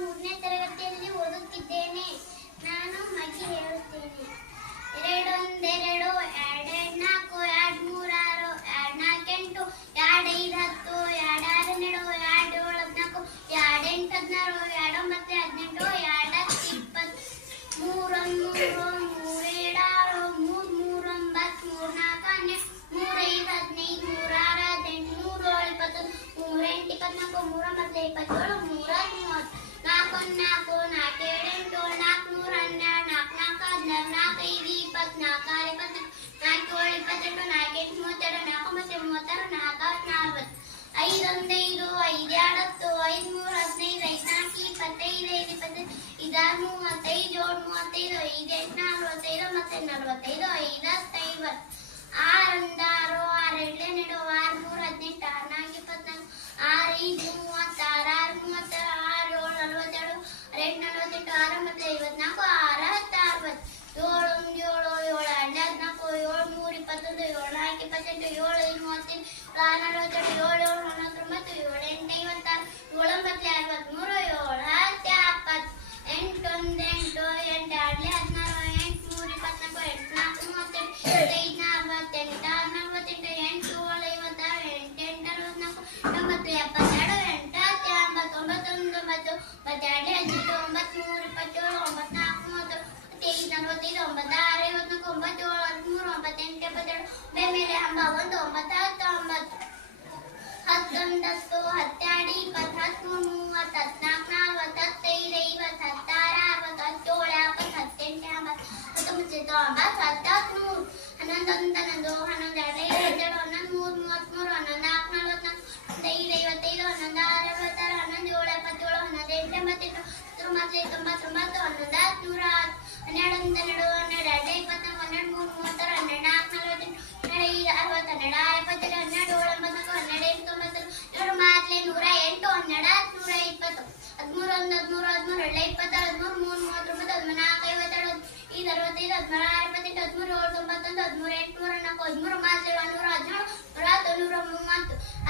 3ನೇ ತರಗತಿಯಲ್ಲಿ ಓದುತ್ತಿದ್ದೇನೆ. ನಾನು ಮಗಿ ಹೇಳುತ್ತೇನೆ. 2 1 2 2 2 4 2 3 6 2 4 8 2 5 10 2 6 12 2 7 14 2 8 16 2 9 18 2 2 9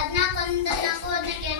18 2 14